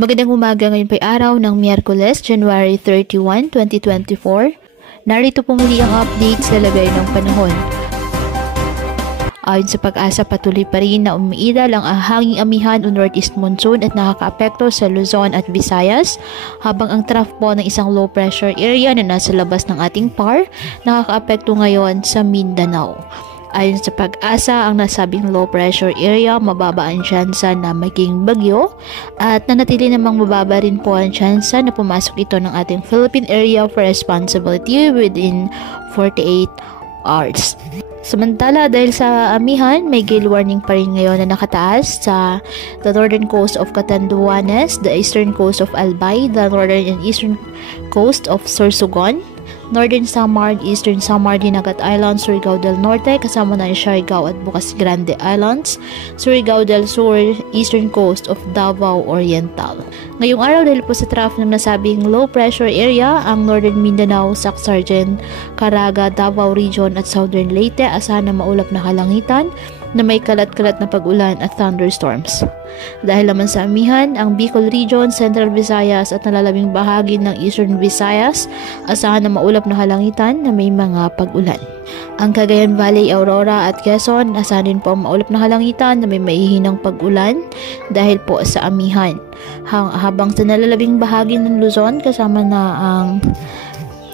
Magandang umaga, ngayon pa'y araw ng Miyerkules, January 31, 2024. Narito po muli ang update sa lagay ng panahon. Ayon sa Pag-asa, patuloy pa rin na umiidal ang hanging amihan o northeast monsoon at nakakaapekto sa Luzon at Visayas, habang ang trough po ng isang low pressure area na nasa labas ng ating PAR nakakaapekto ngayon sa Mindanao. Ayon sa Pag-asa, ang nasabing low pressure area mababa ang tsansa na maging bagyo at nanatili namang mababa rin po ang tsansa na pumasok ito ng ating Philippine Area of Responsibility within 48 hours. Samantala, dahil sa amihan, may gale warning pa rin ngayon na nakataas sa the northern coast of Catanduanes, the eastern coast of Albay, the northern and eastern coast of Sorsogon, Northern Samar, Eastern Samar, Dinagat Islands, Surigao del Norte, kasama na ang Siargao at Bocas Grande Islands, Surigao del Sur, Eastern Coast of Davao Oriental. Ngayong araw, dahil po sa trough ng nasabing low pressure area, ang Northern Mindanao, Sacsargen, Caraga, Davao Region at Southern Leyte, asahan na maulap na kalangitan na may kalat-kalat na pag-ulan at thunderstorms. Dahil naman sa amihan, ang Bicol Region, Central Visayas at nalalabing bahagi ng Eastern Visayas, asahan na maulap na kalangitan na may mga pag-ulan. Ang Cagayan Valley, Aurora at Quezon, asahan din po ang maulap na kalangitan na may maihinang pag-ulan dahil po sa amihan. Habang sa nalalabing bahagi ng Luzon, kasama na ang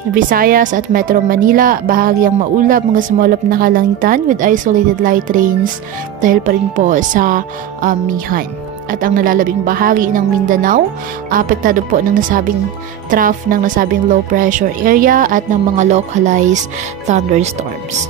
Visayas at Metro Manila, bahagyang maulap hanggang sa maulap na kalangitan with isolated light rains dahil pa rin po sa amihan. At ang nalalabing bahagi ng Mindanao, apektado po ng nasabing trough ng nasabing low pressure area at ng mga localized thunderstorms.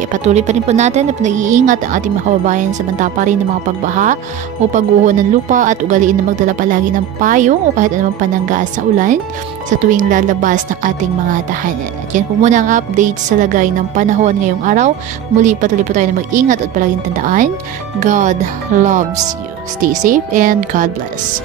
Kaya patuloy pa rin po natin na pinag-iingat ang ating mga kababayan sa banta pa rin ng mga pagbaha o pagguho ng lupa at ugaliin na magdala palagi ng payong o kahit anumang panangga sa ulan sa tuwing lalabas ng ating mga tahanan. At yan po muna ang update sa lagay ng panahon ngayong araw. Muli patuloy po tayo na mag-ingat at palaging tandaan, God loves you. Stay safe and God bless.